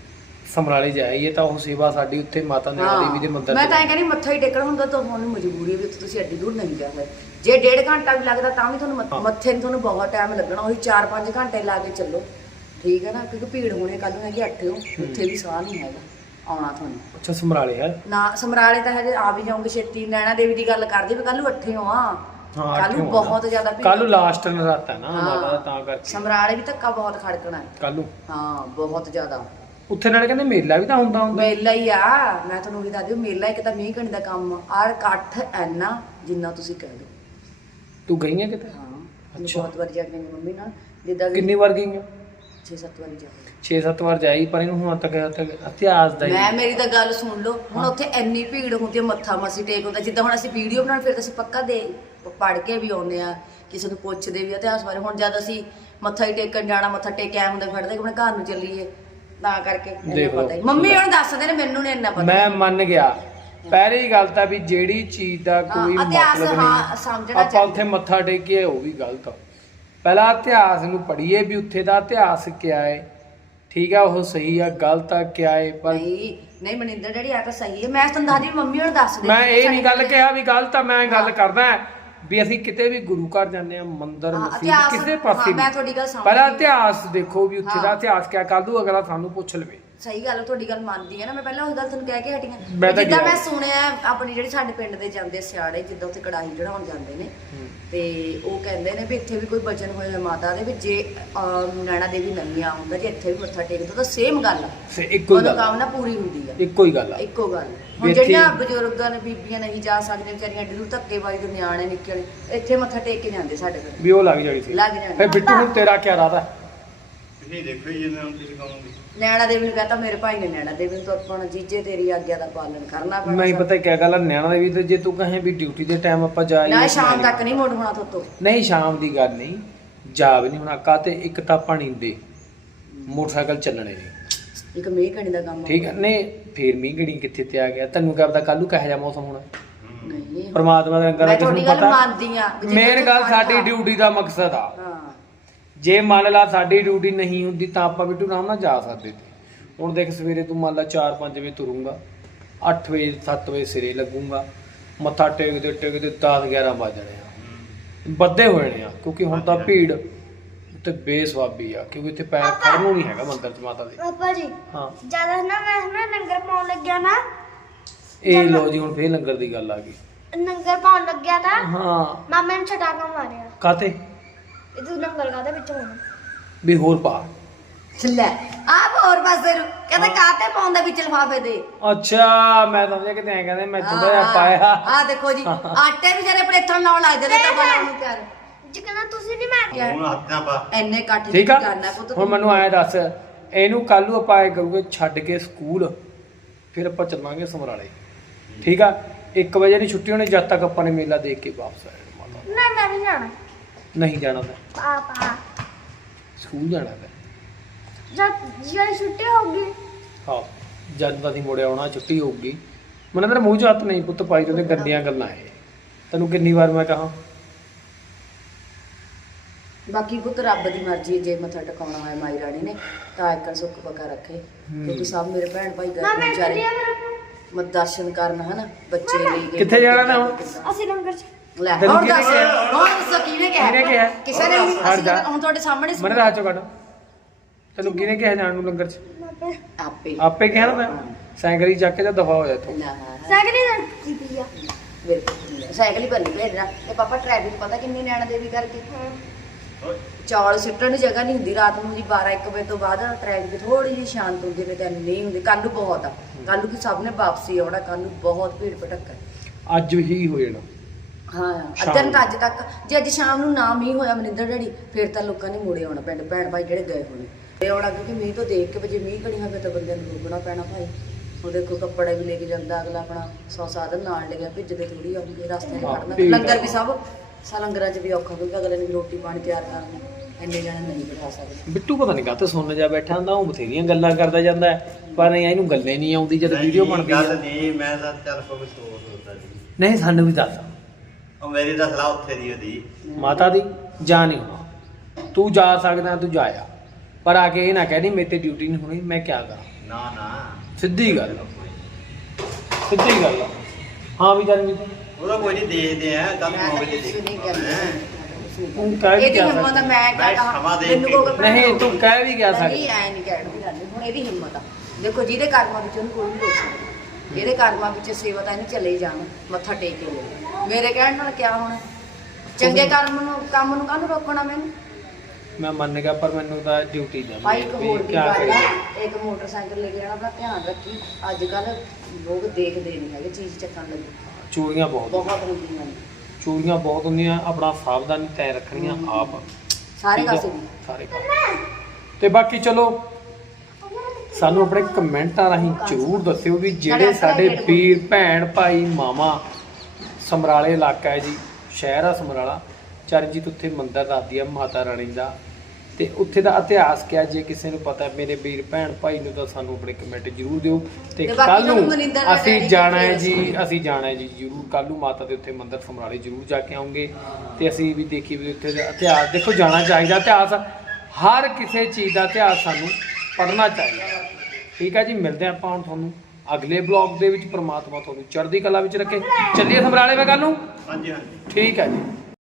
[SPEAKER 2] ਸਮਰਾਲੇ ਜਾਈਏ ਤਾਂ ਉਹ ਸੇਵਾ ਸਾਡੀ ਉੱਥੇ ਮਾਤਾ ਨੈਣਾ ਦੇਵੀ ਦੇ ਮੰਦਿਰ
[SPEAKER 3] ਮੈਂ ਤਾਂ ਇਹ ਕਹਿੰਦੀ ਮੱਥਾ ਹੀ ਟੇਕਣਾ ਹੁੰਦਾ ਤਾਂ ਹੁਣ ਮਜਬੂਰੀ ਹੈ ਵੀ ਉੱਥੇ ਤੁਸੀਂ ਐਡੀ ਦੂਰ ਨਹੀਂ ਜਾ ਸਕਦੇ ਜੇ ਡੇਢ ਘੰਟਾ ਵੀ ਲੱਗਦਾ ਤਾਂ ਵੀ ਤੁਹਾਨੂੰ ਮੱਥ- ਮੱਥੇ ਨੂੰ ਤੁਹਾਨੂੰ ਬਹੁਤ ਟਾਈਮ ਲੱਗਣਾ ਉਹੀ ਚਾਰ ਪੰਜ ਘੰਟੇ ਲਾ ਕੇ ਚੱਲੋ ਠੀਕ ਹੈ ਨਾ ਕਿਉਂਕਿ ਭੀੜ ਹੋਣੀ ਕੱਲ ਨੂੰ ਹੈਗੀ ਅੱਠਿਓ ਉੱਥੇ ਵੀ ਸਾਹ ਨਹੀਂ ਹੈਗਾ ਆਉਣਾ ਤੁਹਾਨੂੰ
[SPEAKER 2] ਅੱਛਾ ਸਮਰਾਲੇ ਹੈ
[SPEAKER 3] ਨਾ ਸਮਰਾਲੇ ਤਾਂ ਹਜੇ ਆ ਵੀ ਜਾਓਗੇ ਛੇਤੀ ਨੈਣਾ ਦੇਵੀ ਦੀ ਗੱਲ ਕਰਦੇ ਵੀ ਕੱਲ ਨੂੰ ਅੱਠਿਓ ਆ
[SPEAKER 2] ਹਾਂ
[SPEAKER 3] ਕੱਲ ਨੂੰ ਬਹੁਤ ਜ਼ਿਆਦਾ ਭੀੜ
[SPEAKER 2] ਕੱਲ ਨੂੰ ਲਾਸਟ ਨਰਾਤਾ ਨਾ
[SPEAKER 3] ਹਾਂ।
[SPEAKER 2] ਮਾਤਾ ਦਾ ਤਾਂ ਕਰਕੇ
[SPEAKER 3] ਸਮਰਾਲੇ ਵੀ ਧੱਕਾ ਬਹੁਤ ਖੜਕਣਾ ਹੈ
[SPEAKER 2] ਕੱਲ ਨੂੰ
[SPEAKER 3] ਹਾਂ ਬਹੁਤ ਜ਼ਿਆਦਾ
[SPEAKER 2] ਉੱਥੇ ਨਾਲੇ ਕਹਿੰਦੇ ਮੇਲਾ ਵੀ ਤਾਂ ਹੁੰਦਾ ਹੁੰਦਾ
[SPEAKER 3] ਮੇਲਾ ਹੀ ਆ ਮੈਂ ਤੁਹਾਨੂੰ ਵੀ ਦੱਸ ਦਿਓ ਮੇਲਾ ਇੱਕ ਤਾਂ ਮੀਂਹ ਘੰਟੇ ਦਾ ਕੰਮ ਆ ਆਰ ਇਕੱਠ ਐਨਾ ਜਿੰਨਾ ਤੁਸੀਂ ਕਹਿ ਲਓ
[SPEAKER 2] ਤੂੰ ਗਈ ਹੈ ਕਿਤੇ
[SPEAKER 3] ਹਾਂ ਮੈਂ
[SPEAKER 2] ਅੱਛਾ।
[SPEAKER 3] ਬਹੁਤ ਵਾਰ ਜਾ ਕੇ ਮੇਰੀ ਮੰਮੀ ਨਾਲ ਜਿੱਦਾਂ ਵੀ
[SPEAKER 2] ਕਿੰਨੀ ਵਾਰ ਗਈ ਹੈ
[SPEAKER 3] ਛੇ ਸੱਤ ਵਾਰੀ ਜਾ ਕੇ
[SPEAKER 2] ਛੇ ਸੱਤ ਵਾਰ ਜਾਈ ਪਰ ਇਹਨੂੰ ਹੁਣ ਤੱਕ ਤੱਕ ਇਤਿਹਾਸ ਦਾ ਹੀ
[SPEAKER 3] ਮੈਂ ਮੇਰੀ ਤਾਂ ਗੱਲ ਸੁਣ ਲਓ ਹੁਣ ਉੱਥੇ ਇੰਨੀ ਭੀੜ ਹੁੰਦੀ ਹੈ ਮੱਥਾ ਮਸੀ ਟੇਕ ਹੁੰਦਾ ਜਿੱਦਾਂ ਹੁਣ ਅਸੀਂ ਵੀਡੀਓ ਬਣਾਉਣ ਫਿਰ ਤਾਂ ਅਸੀਂ ਪੱਕਾ ਦੇ ਪੜ ਕੇ ਵੀ ਆਉਂਦੇ ਆ ਕਿਸੇ ਨੂੰ ਪੁੱਛਦੇ ਵੀ ਆ ਇਤਿਹਾਸ ਬਾਰੇ ਹੁਣ ਜਦ ਅਸੀਂ ਮੱਥਾ ਹੀ ਟੇਕਣ ਜਾਣਾ ਮੱਥਾ ਟੇਕ ਕੇ ਆਏ ਹੁੰਦੇ ਫੜਦੇ ਕਿ ਆਪਣੇ ਘਰ ਨੂੰ ਚੱਲੀਏ ਤਾਂ ਕਰਕੇ
[SPEAKER 2] ਦੇਖ
[SPEAKER 3] ਮੈਨੂੰ
[SPEAKER 2] ਲਓ।
[SPEAKER 3] ਪਤਾ ਹੀ ਮੰਮੀ ਹੁਣ ਦੱਸਦੇ ਨੇ ਮੈਨੂੰ ਨਹੀਂ ਇੰਨਾ ਪਤਾ
[SPEAKER 2] ਮੈਂ ਮੰਨ ਗਿਆ ਪਹਿਲੀ ਗੱਲ ਤਾਂ ਵੀ ਜਿਹੜੀ ਚੀਜ਼ ਦਾ ਕੋਈ
[SPEAKER 3] ਹਾਂ, ਇਤਿਹਾਸ
[SPEAKER 2] ਮਤਲਬ
[SPEAKER 3] ਹਾਂ,
[SPEAKER 2] ਨਹੀਂ
[SPEAKER 3] ਸਮਝਣਾ
[SPEAKER 2] ਆਪਾਂ ਉੱਥੇ ਮੱਥਾ ਟੇਕੀਏ ਉਹ ਵੀ ਗਲਤ ਆ ਪਹਿਲਾਂ ਇਤਿਹਾਸ ਨੂੰ ਪੜ੍ਹੀਏ ਵੀ ਉੱਥੇ ਦਾ ਇਤਿਹਾਸ ਕਿਆ ਹੈ ਠੀਕ ਆ ਉਹ ਸਹੀ ਆ ਗਲਤ ਆ ਕਿਆ ਹੈ ਪਰ
[SPEAKER 3] ਨਹੀਂ ਨਹੀਂ ਮਨਿੰਦਰ ਡੈਡੀ ਆ ਤਾਂ ਸਹੀ ਹੈ ਮੈਂ ਤੁਹਾਨੂੰ ਦੱਸਦੀ ਮੰਮੀ ਹੁਣ ਦੱਸਦੇ
[SPEAKER 2] ਮੈਂ ਇਹ ਨਹੀਂ ਗੱਲ ਕਿਹਾ ਵੀ ਗਲਤ ਆ ਮੈਂ ਗੱਲ ਕਰਦਾ ਵੀ ਅਸੀਂ ਕਿਤੇ ਵੀ ਗੁਰੂ ਘਰ ਜਾਂਦੇ ਆ ਮੰਦਿਰ
[SPEAKER 3] ਹਾਂ,
[SPEAKER 2] ਮਸਜਿਦ
[SPEAKER 3] ਇਤਿਹਾਸ-
[SPEAKER 2] ਕਿਸੇ ਪਾਸੇ
[SPEAKER 3] ਹਾਂ, ਮੈਂ ਤੁਹਾਡੀ ਗੱਲ ਸਮਝ
[SPEAKER 2] ਪਹਿਲਾਂ
[SPEAKER 3] ਗਈ।
[SPEAKER 2] ਇਤਿਹਾਸ ਦੇਖੋ ਵੀ ਉੱਥੇ ਦਾ
[SPEAKER 3] ਹਾਂ।
[SPEAKER 2] ਇਤਿਹਾਸ ਕਿਆ ਕਰ ਦੂ ਅਗਲਾ ਸਾਨੂੰ ਪੁੱਛ ਲਵੇ
[SPEAKER 3] ਸਹੀ ਗੱਲ ਤੁਹਾਡੀ ਗੱਲ ਮੰਨਦੀ ਹੈ ਨਾ, ਮੈਂ ਪਹਿਲਾਂ ਉਸ ਗੱਲ ਤੁਹਾਨੂੰ ਕਹਿ ਕੇ ਹਟੀਆਂ
[SPEAKER 2] ਮੈਂ ਤਾਂ
[SPEAKER 3] ਜਿੱਦਾਂ
[SPEAKER 2] ਗਿਆ।
[SPEAKER 3] ਮੈਂ ਸੁਣਿਆ ਆਪਣੀ ਜਿਹੜੀ ਸਾਡੇ ਪਿੰਡ ਦੇ ਜਾਂਦੇ ਸਿਆੜੇ ਜਿੱਦਾਂ ਉੱਥੇ ਕੜਾਹੀ ਚੜਾਉਣ ਜਾਂਦੇ ਨੇ ਤੇ ਉਹ ਕਹਿੰਦੇ ਨੇ ਵੀ ਇੱਥੇ ਵੀ ਕੋਈ ਬਚਨ ਹੋਇਆ ਮਾਤਾ ਦੇ ਵੀ ਜੇ ਅਹ, ਨੈਣਾ ਦੇਵੀ ਨੰਗਿਆ ਹੁੰਦਾ ਜੇ ਇੱਥੇ ਵੀ ਮੱਥਾ ਟੇਕਦਾ ਤਾਂ ਸੇਮ ਗੱਲ ਆ,
[SPEAKER 2] ਸੇ ਇੱਕੋ ਹੀ ਗੱਲ ਆ।
[SPEAKER 3] ਮਨੋਕਾਮਨਾ ਪੂਰੀ ਹੁੰਦੀ ਆ,
[SPEAKER 2] ਇੱਕੋ ਹੀ ਗੱਲ ਆ।
[SPEAKER 3] ਇੱਕੋ ਗੱਲ।
[SPEAKER 2] ਵੀ
[SPEAKER 3] ਹੁਣ
[SPEAKER 2] ਇੱਥੇ-
[SPEAKER 3] ਜਿਹੜੀਆਂ ਬਜ਼ੁਰਗਾਂ ਨੇ ਬੀਬੀਆਂ ਨਹੀਂ ਜਾ ਸਕਦੀਆਂ ਵਿਚਾਰੀਆਂ ਡਿਰੂ ਧੱਕੇਬਾਜ਼ੀ ਦੇ ਨਿਆਣੇ ਨਿੱਕੇ ਨੇ ਇੱਥੇ ਮੱਥਾ ਟੇਕ ਕੇ ਜਾਂਦੇ ਸਾਡੇ ਕੋਲ
[SPEAKER 2] ਵੀ ਉਹ ਲੱਗ ਜਾਣੀ ਸੀ।
[SPEAKER 3] ਲੱਗ ਜਾਣੀ।
[SPEAKER 2] ਫਿਰ ਬਿੱਟੂ ਨੂੰ ਤੇਰਾ ਕੀ ਰਾਤਾ?
[SPEAKER 4] ਤੁਸੀਂ ਦੇਖੋ ਜੀ ਜਿਵੇਂ ਹੁਣ ਤੁਸੀਂ ਕਹੋਗੇ।
[SPEAKER 3] ਨੈਣਾ ਦੇਵੀ ਨੂੰ ਕਹਤਾ ਮੇਰੇ ਭਾਈ ਨੇ ਨੈਣਾ ਦੇਵੀ ਨੂੰ ਤੁਰ ਪਾਉਣਾ, ਜੀਜੇ ਤੇਰੀ ਆਗਿਆ ਦਾ ਪਾਲਣ ਕਰਨਾ ਪੈਣਾ।
[SPEAKER 2] ਨਹੀਂ ਪਤਾ ਕਿਆ ਗੱਲ ਆ ਨੈਣਾ ਦੇ ਵੀ ਤੇ ਜੇ ਤੂੰ ਕਹੇ ਵੀ ਡਿਊਟੀ ਦੇ ਟਾਈਮ ਆਪਾਂ ਜਾਈਏ
[SPEAKER 3] ਨਾ ਸ਼ਾਮ ਤੱਕ ਨਹੀਂ ਮੁੜ ਹੋਣਾ ਥੋਤੋਂ।
[SPEAKER 2] ਨਹੀਂ ਸ਼ਾਮ ਦੀ ਗੱਲ ਨਹੀਂ, ਜਾ ਵੀ ਨਹੀਂ ਹੋਣਾ ਕਾ ਤੇ ਇੱਕ ਤਾਂ ਪਾਣੀ ਦੇ ਮੋਟਰਸਾਈਕਲ ਚੱਲਣੇ ਨੇ,
[SPEAKER 3] ਇੱਕ ਮੇਹ ਕਣੀ ਦਾ ਕੰਮ ਆ।
[SPEAKER 2] ਠੀਕ ਹੈ ਨਹੀਂ ਫੇਰ ਮੀਂਹ ਗੜੀ ਕਿੱਥੇ ਤੇ ਆ ਗਿਆ ਤੈਨੂੰ ਕਿਆ ਪਤਾ ਕੱਲੂ ਕਿਹੋ ਜਿਹਾ ਮੌਸਮ ਹੋਣਾ।
[SPEAKER 3] ਨਹੀਂ
[SPEAKER 2] ਪਰਮਾਤਮਾ ਦੇ ਰੰਗਾਂ ਦਾ
[SPEAKER 3] ਮੈਂ
[SPEAKER 2] ਕਿਸ ਨੂੰ
[SPEAKER 3] ਤੁਹਾਡੀ ਗੱਲ
[SPEAKER 2] ਪਤਾ।
[SPEAKER 3] ਮੰਨਦੀ ਆ ਵੀ ਜਿੱਦਾਂ
[SPEAKER 2] ਮੇਨ ਗੱਲ
[SPEAKER 3] ਤੂੰ
[SPEAKER 2] ਸਾਡੀ
[SPEAKER 3] ਮੰਨਦਾ।
[SPEAKER 2] ਡਿਊਟੀ ਦਾ ਮਕਸਦ ਆ,
[SPEAKER 3] ਹਾਂ
[SPEAKER 2] ਜੇ ਮੰਨ ਲਾ ਸਾਡੀ ਡਿਊਟੀ ਨਹੀਂ ਹੁੰਦੀ ਤਾਂ ਆਪਾਂ ਵੀ ਆਰਾਮ ਨਾਲ ਜਾ ਸਕਦੇ ਤੇ। ਹੁਣ ਦੇਖ ਸਵੇਰੇ ਤੂੰ ਮੰਨ ਲਾ ਚਾਰ ਪੰਜ ਵਜੇ ਤੁਰੂੰਗਾ, ਅੱਠ ਵਜੇ ਸੱਤ ਵਜੇ ਸਿਰੇ ਲੱਗੂੰਗਾ, ਮੱਥਾ ਟੇਕਦੇ ਟੇਕਦੇ ਦਸ ਗਿਆਰਾਂ ਵੱਜ ਜਾਣੇ ਆ, ਬੱਧੇ ਹੋਏ ਨੇ ਆ ਕਿਉਂਕਿ ਹੁਣ ਤਾਂ ਭੀੜ ਤੇ ਬੇਸਵਾਬੀ ਆ ਕਿਉਂਕਿ ਇੱਥੇ ਪੈਰ ਖੜਨ ਨੂੰ ਨਹੀਂ ਹੈਗਾ ਮੰਦਿਰ ਚ ਮਾਤਾ ਦੇ।
[SPEAKER 1] ਪਾਪਾ ਜੀ
[SPEAKER 2] ਹਾਂ
[SPEAKER 1] ਜਿਆਦਾ ਨਾ ਮੈਂ ਨਾ ਲੰਗਰ ਪਾਉਣ ਲੱਗਿਆ ਨਾ,
[SPEAKER 2] ਇਹ ਲੋ ਜੀ ਹੁਣ ਫੇਰ ਲੰਗਰ ਦੀ ਗੱਲ ਆ ਗਈ।
[SPEAKER 1] ਲੰਗਰ ਪਾਉਣ ਲੱਗਿਆ ਤਾਂ
[SPEAKER 2] ਹਾਂ
[SPEAKER 1] ਮਾਮੇ ਨੇ ਛਟਾਕਾ ਮਾਰਿਆ,
[SPEAKER 2] ਕਾਤੇ
[SPEAKER 1] ਇਹ ਤੂੰ ਲੰਗਰ ਕਾਦੇ ਵਿੱਚ ਹੋਣਾ।
[SPEAKER 2] ਵੀ ਹੋਰ ਪਾ।
[SPEAKER 3] ਲੈ ਆਪ ਹੋਰ ਪਾਸੇ ਨੂੰ ਕਹਿੰਦਾ ਕਾਤੇ ਪਾਉਂਦਾ ਵਿੱਚ ਲਿਫਾਫੇ ਦੇ।
[SPEAKER 2] ਅੱਛਾ ਮੈਂ ਸਮਝਿਆ ਕਿਤੇ ਐਂ ਕਹਿੰਦੇ ਮੈਂ ਥੋੜਾ ਜਿਹਾ ਪਾਇਆ।
[SPEAKER 3] ਆ ਦੇਖੋ ਜੀ ਆਟੇ ਵੀ ਜਿਹੜੇ ਪਲੇਥਾਂ ਲਾਉਣ ਲੱਗਦੇ ਨੇ ਤਾਂ ਬਣਾਉਣ ਨੂੰ ਤਿਆਰ।
[SPEAKER 1] ਜਿਕਣਾ ਤੁਸੀਂ ਨਹੀਂ ਮੈਂ
[SPEAKER 4] ਹੁਣ ਹੱਥਾਂ ਪਾ।
[SPEAKER 3] ਐਨੇ ਇਕੱਠ ਦੀ
[SPEAKER 2] ਠੀਕ ਆ
[SPEAKER 3] ਕਰਨਾ ਪੁੱਤ
[SPEAKER 2] ਹੁਣ ਮੈਨੂੰ ਐਂ ਦੱਸ ਇਹਨੂੰ ਕੱਲ ਨੂੰ ਆਪਾਂ ਐ ਕਰੂਗੇ ਛੱਡ ਕੇ ਸਕੂਲ ਫਿਰ ਆਪਾਂ ਚੱਲਾਂਗੇ ਸਮਰਾਲੇ, ਠੀਕ ਆ ਇੱਕ ਵਜੇ ਦੀ ਛੁੱਟੀ ਹੋਣੀ ਜਦ ਤੱਕ ਆਪਾਂ ਨੇ ਮੇਲਾ ਦੇਖ ਕੇ ਵਾਪਸ ਆ ਜਾਣਾ ਮਾਤਾ।
[SPEAKER 1] ਨਾ ਨਾ ਨਹੀਂ ਜਾਣਾ
[SPEAKER 2] ਨਹੀਂ ਜਾਣਾ ਤਾਂ
[SPEAKER 1] ਪਾਪਾ,
[SPEAKER 2] ਸਕੂਲ ਜਾਣਾ ਤਾਂ
[SPEAKER 1] ਜਦ ਜਦ ਛੁੱਟੀ ਹੋਗੀ
[SPEAKER 2] ਹਾਂ ਜਦ ਦਾ ਦੀ ਮੋੜਿਆ ਆਉਣਾ ਛੁੱਟੀ ਹੋਊਗੀ। ਮੈਨੂੰ ਮੇਰਾ ਮੂੰਹ 'ਚ ਹੱਥ ਨਹੀਂ ਪੁੱਤ ਪਾਈ ਤੇ ਗੰਦੀਆਂ ਗੱਲਾਂ ਇਹ ਤੈਨੂੰ ਕਿੰਨੀ ਵਾਰ ਮੈਂ ਕਹਾਂ।
[SPEAKER 3] ਬਾਕੀ ਪੁੱਤ ਰੱਬ ਦੀ ਮਰਜ਼ੀ ਜੇ ਮੱਥਾ ਟਿਕਾਉਣਾ ਹੋਇਆ ਮਾਈ ਰਾਣੀ ਨੇ ਤਾਂ ਇੱਕ ਸੁੱਖ ਪੱਕਾ ਰੱਖੇ ਕਿਉਂਕਿ ਸਭ ਮੇਰੇ ਭੈਣ ਭਾਈ ਗਏ
[SPEAKER 1] ਮਾਮੇ
[SPEAKER 3] ਵਿਚਾਰੇ
[SPEAKER 1] ਚੱਲਿਆ ਮੇਰਾ
[SPEAKER 3] ਮਤ ਦਰਸ਼ਨ ਕਰਨ ਹਨਾ ਬੱਚੇ ਲਈ ਗਏ।
[SPEAKER 2] ਕਿੱਥੇ ਜਾਣਾ ਨਾ ਹੁਣ?
[SPEAKER 1] ਅਸੀਂ ਲੰਗਰ ਚ
[SPEAKER 3] ਲੈ
[SPEAKER 2] ਤੈਨੂੰ
[SPEAKER 3] ਹੁਣ
[SPEAKER 2] ਕਿਹਨੇ
[SPEAKER 3] ਦੱਸ
[SPEAKER 2] ਕਿਹਾ?
[SPEAKER 3] ਹੁਣ ਦੱਸੋ ਕਿਹਨੇ ਕਿਹਾ?
[SPEAKER 2] ਕਿਹਨੇ ਕਿਹਾ?
[SPEAKER 3] ਕਿਸੇ ਨੇ ਨਹੀਂ,
[SPEAKER 2] ਹਟ
[SPEAKER 3] ਅਸੀਂ
[SPEAKER 2] ਜਾ।
[SPEAKER 3] ਤਾਂ ਹੁਣ ਤੁਹਾਡੇ ਸਾਹਮਣੇ
[SPEAKER 2] ਮਨ ਰਾਹ ਚੋਂ ਕੱਢ ਤੈਨੂੰ ਕਿਹਨੇ ਕਿਹਾ ਜਾਣ ਨੂੰ ਲੰਗਰ 'ਚ?
[SPEAKER 1] ਮਾਪੇ
[SPEAKER 3] ਆਪੇ
[SPEAKER 2] ਆਪੇ ਕਿਹਾ ਨਾ ਮੈਂ ਸਾਈਕਲ ਹੀ ਚੱਕ ਕੇ ਜਾਂ ਦਫਾ ਹੋ ਜਾ ਇੱਥੋਂ।
[SPEAKER 3] ਨਾ
[SPEAKER 1] ਸਾਈਕਲ ਹੀ ਕੀਤੀ ਆ।
[SPEAKER 3] ਬਿਲਕੁਲ ਸਾਈਕਲ ਹੀ ਬੰਨੀ ਭੇਜਣਾ ਤੇ ਪਾਪਾ ਟ੍ਰੈਫਿਕ ਪਤਾ ਕਿੰਨੀ ਨੈਣਾ ਦੇਵੀ ਕਰਕੇ ਚੌਲ ਸਿੱਟਣ ਦੀ ਜਗ੍ਹਾ ਨਹੀਂ ਹੁੰਦੀ ਰਾਤ ਨੂੰ ਜੀ ਬਾਰਾਂ ਇੱਕ ਵਜੇ ਤੋਂ ਬਾਅਦ ਟ੍ਰੈਫਿਕ ਥੋੜੀ ਜਿਹੀ ਸ਼ਾਂਤ ਹੁੰਦੀ ਨੇ ਤਾਂ ਨਹੀਂ ਹੁੰਦੀ। ਕੱਲ ਨੂੰ ਬਹੁਤ ਆ, ਕੱਲ ਨੂੰ ਸਭ ਨੇ ਵਾਪਸੀ ਆਉਣਾ, ਕੱਲ ਨੂੰ ਬਹੁਤ ਭੀੜ ਭਟੱਕਾ।
[SPEAKER 2] ਅੱਜ ਹੀ ਹੋ ਜਾਣਾ।
[SPEAKER 3] ਹਾਂ
[SPEAKER 2] ਸ਼ਾਮ
[SPEAKER 3] ਅੱਧਰ
[SPEAKER 2] ਨੂੰ।
[SPEAKER 3] ਅੱਜ ਤੱਕ ਜੇ ਅੱਜ ਸ਼ਾਮ ਨੂੰ ਨਾ ਮੀਂਹ ਹੋਇਆ ਮਨਿੰਦਰ ਡੈਡੀ ਫਿਰ ਤਾਂ ਲੋਕਾਂ ਨੇ ਮੁੜੇ ਆਉਣਾ ਪਿੰਡ ਭੈਣ ਭਾਈ ਜਿਹੜੇ ਗਏ ਹੋਣੇ ਤੇ ਆਉਣਾ ਕਿਉਂਕਿ ਮੀਂਹ ਤੋਂ ਦੇਖ ਕੇ ਜੇ ਮੀਂਹ ਕਣੀ ਹੋਵੇ ਤਾਂ ਬੰਦੇ ਨੂੰ ਰੁਕਣਾ ਪੈਣਾ ਭਾਈ। ਉਹ ਦੇਖੋ ਕੱਪੜੇ ਵੀ ਲੈ ਕੇ ਜਾਂਦਾ ਅਗਲਾ ਆਪਣਾ ਸੌ ਸਾਧਨ ਨਾਲ ਲੈ ਗਿਆ ਭਿੱਜਦੇ ਥੋੜੀ ਆਉਂਦੇ ਰਸਤੇ 'ਚ
[SPEAKER 2] ਹਾਂ,
[SPEAKER 3] ਖੜਨਾ।
[SPEAKER 2] ਠੀਕ ਆ।
[SPEAKER 3] ਲੰਗਰ ਵੀ ਸਭ ਸਾ ਲੰਗਰਾਂ 'ਚ ਵੀ ਔਖਾ ਕਿਉਂਕਿ ਅਗਲੇ ਨੇ ਵੀ ਰੋਟੀ ਪਾਣੀ ਤਿਆਰ ਕਰਨੀ ਇੰਨੇ ਜਣੇ ਨਹੀਂ ਬਿਠਾ ਸਕਦੇ।
[SPEAKER 2] ਬਿੱਟੂ ਪਤਾ ਨਹੀਂ ਕਾਹਤੇ ਸੁਣਨ ਜਾ ਬੈਠਾ ਹੁੰਦਾ ਉਹ ਬਥੇਰੀਆਂ ਗੱਲਾਂ ਕਰਦਾ ਜਾਂਦਾ ਹੈ, ਪਰ ਨਹੀਂ ਇਹਨੂੰ ਗੱਲੇ ਨਹੀਂ ਆਉਂਦੀ ਜਦ ਵੀਡੀਓ ਬਣਦੀ
[SPEAKER 4] ਗੱਲ
[SPEAKER 2] ਆ।
[SPEAKER 4] ਨਹੀਂ ਮੈਂ ਤਾਂ ਚੱਲ ਕੋਈ ਸੋਚ ਸੋਚਦਾ ਸੀ।
[SPEAKER 2] ਨਹੀਂ ਸਾਨੂੰ ਵੀ ਦੱਸ
[SPEAKER 4] ਉਹ ਮੇਰੀ ਤਾਂ ਸਲਾਹ ਉੱਥੇ ਦੀ ਉਹਦੀ।
[SPEAKER 2] ਮਾਤਾ ਦੀ ਜਾ ਨਹੀਂ ਹੋਣਾ, ਤੂੰ ਜਾ ਸਕਦਾ ਤੂੰ ਜਾਇਆ, ਪਰ ਆ ਕੇ ਇਹ ਨਾ ਕਹਿ ਦੀ ਮੇਰੇ ਤੇ ਡਿਊਟੀ ਨਹੀਂ ਹੋਣੀ ਮੈਂ ਕਿਆ ਕਰਾਂ।
[SPEAKER 4] ਨਾ ਨਾ
[SPEAKER 2] ਸਿੱਧੀ ਗੱਲ ਆ, ਸਿੱਧੀ ਗੱਲ ਆ। ਹਾਂ ਵੀ ਜਾਨੀ
[SPEAKER 4] ਉਹਦਾ ਕੋਈ ਨਹੀਂ ਦੇਖਦੇ ਆ ਕੱਲ
[SPEAKER 3] ਮੈਂ
[SPEAKER 4] ਨੌ
[SPEAKER 3] ਤਾਂ
[SPEAKER 4] ਵਜੇ
[SPEAKER 3] ਕੁਛ
[SPEAKER 4] ਦੇਖ
[SPEAKER 3] ਨਹੀਂ ਕਹਿੰਦੀ।
[SPEAKER 2] ਤੂੰ ਕਹਿ ਵੀ
[SPEAKER 3] ਇਹਦੀ
[SPEAKER 2] ਕਿਆ
[SPEAKER 3] ਹਿੰਮਤ ਆ,
[SPEAKER 2] ਸਕਦਾ।
[SPEAKER 3] ਮੈਂ ਕਿਆ
[SPEAKER 4] ਮੈਂ
[SPEAKER 3] ਕਹਾਂ
[SPEAKER 4] ਸਮਾਂ ਦੇਖ
[SPEAKER 3] ਮੈਨੂੰ
[SPEAKER 4] ਕੇ-
[SPEAKER 3] ਕਹੋਗੇ ਭੈਣ
[SPEAKER 2] ਨਹੀਂ ਤੂੰ ਕਹਿ ਵੀ ਕਿਆ
[SPEAKER 3] ਨਹੀਂ
[SPEAKER 2] ਸਕਦਾ।
[SPEAKER 3] ਐ ਨਹੀਂ ਕਹਿਣ ਦੀ ਗੱਲ ਹੁਣ ਇਹਦੀ ਹਿੰਮਤ ਆ ਦੇਖੋ ਜਿਹਦੇ ਕਰਮਾਂ ਵਿੱਚ ਉਹਨੂੰ ਕੋਈ ਨਹੀਂ ਰੋਕ ਸਕਦਾ। ਜਿਹਦੇ ਕਰਮਾਂ ਵਿੱਚ ਸੇਵਾ ਤਾਂ ਇਹਨੂੰ ਚਲੇ ਹੀ ਜਾਣ ਮੱਥਾ ਟੇਕ ਕੇ ਲੈ। ਮੇਰੇ ਕਹਿਣ ਨਾਲ ਕਿਆ ਹੋਣਾ, ਚੰਗੇ ਕਰਮ ਨੂੰ ਕੰਮ ਨੂੰ ਕਾਹਨੂੰ ਰੋਕਣਾ ਮੈਨੂੰ।
[SPEAKER 2] ਮੈਂ ਮੰਨ ਗਿਆ ਪਰ ਮੈਨੂੰ ਤਾਂ ਡਿਊਟੀ ਦਾ
[SPEAKER 3] ਭਾਈ ਇੱਕ ਹੋਰ ਵੀ
[SPEAKER 2] ਕਿਆ
[SPEAKER 3] ਗੱਲ
[SPEAKER 2] ਕਰੀਏ।
[SPEAKER 3] ਆ ਇੱਕ ਮੋਟਰਸਾਈਕਲ ਲੈ ਕੇ ਜਾਣਾ ਆਪਣਾ ਧਿਆਨ ਰੱਖੀ। ਅੱਜ ਕੱਲ ਲੋਕ ਦੇਖਦੇ ਨਹੀਂ ਹੈਗੇ ਚੀਜ਼ ਚੱਕਣ ਲੱਗੇ
[SPEAKER 2] ਚੋਰੀਆਂ ਬਹੁਤ
[SPEAKER 3] ਬਹੁਤ ਹੁੰਦੀਆਂ ਨੇ
[SPEAKER 2] ਚੋਰੀਆਂ ਬਹੁਤ ਹੁੰਦੀਆਂ, ਆਪਣਾ ਸਾਵਧਾਨੀ ਤੈਅ ਰੱਖਣੀਆਂ ਆਪ
[SPEAKER 3] ਸਾਰੇ
[SPEAKER 2] ਠੀਕ ਆ?
[SPEAKER 3] ਕਾਸੇ ਦੀ।
[SPEAKER 2] ਸਾਰੇ ਕਾਸੇ। ਤੇ ਬਾਕੀ ਚਲੋ ਸਾਨੂੰ ਆਪਣੇ ਕਮੈਂਟਾਂ ਰਾਹੀਂ ਜ਼ਰੂਰ ਦੱਸਿਓ ਵੀ ਜਿਹੜੇ ਸਾਡੇ ਵੀਰ ਭੈਣ ਭਾਈ ਮਾਮਾ ਸਮਰਾਲੇ ਇਲਾਕਾ ਹੈ ਜੀ, ਸ਼ਹਿਰ ਆ ਸਮਰਾਲਾ, ਚਰਨਜੀਤ ਉੱਥੇ ਮੰਦਿਰ ਦੱਸਦੀ ਆ ਮਾਤਾ ਰਾਣੀ ਦਾ, ਤੇ ਉੱਥੇ ਦਾ ਇਤਿਹਾਸ ਕਿਆ ਜੇ ਕਿਸੇ ਨੂੰ ਪਤਾ ਮੇਰੇ ਵੀਰ ਭੈਣ ਭਾਈ ਨੂੰ ਤਾਂ ਸਾਨੂੰ ਆਪਣੇ ਕਮੈਂਟ ਜ਼ਰੂਰ ਦਿਓ। ਤੇ
[SPEAKER 3] ਤੇ ਬਾਕੀ
[SPEAKER 2] ਕੱਲ ਨੂੰ
[SPEAKER 3] ਤੁਹਾਨੂੰ ਮਨਿੰਦਰ ਦਾ
[SPEAKER 2] ਅਸੀਂ
[SPEAKER 3] ਡੈਡੀ
[SPEAKER 2] ਜਾਣਾ ਹੈ
[SPEAKER 3] ਦੱਸੋ।
[SPEAKER 2] ਜੀ ਅਸੀਂ ਜਾਣਾ ਹੈ ਜੀ ਜ਼ਰੂਰ ਕੱਲ ਨੂੰ ਮਾਤਾ ਦੇ ਉੱਥੇ ਮੰਦਿਰ ਸਮਰਾਲੇ ਜ਼ਰੂਰ ਜਾ ਕੇ ਆਉਂਗੇ ਤੇ ਅਸੀਂ ਵੀ ਦੇਖੀ ਵੀ ਉੱਥੇ ਦਾ ਇਤਿਹਾਸ ਦੇਖੋ ਜਾਣਾ ਚਾਹੀਦਾ। ਇਤਿਹਾਸ ਹਰ ਕਿਸੇ ਚੀਜ਼ ਦਾ ਇਤਿਹਾਸ ਸਾਨੂੰ ਪੜ੍ਹਨਾ ਚਾਹੀਦਾ। ਠੀਕ ਹੈ ਜੀ, ਮਿਲਦੇ ਹਾਂ ਆਪਾਂ ਹੁਣ ਤੁਹਾਨੂੰ ਅਗਲੇ ਬਲੌਗ ਦੇ ਵਿੱਚ। ਪ੍ਰਮਾਤਮਾ ਤੁਹਾਨੂੰ ਚੜ੍ਹਦੀ ਕਲਾ ਵਿੱਚ ਰੱਖੇ। ਚੱਲੀਏ ਸਮਰਾਲੇ ਵੇ ਕੱਲ ਨੂੰ।
[SPEAKER 4] ਹਾਂਜੀ ਹਾਂਜੀ
[SPEAKER 2] ਠੀਕ ਹੈ ਜੀ।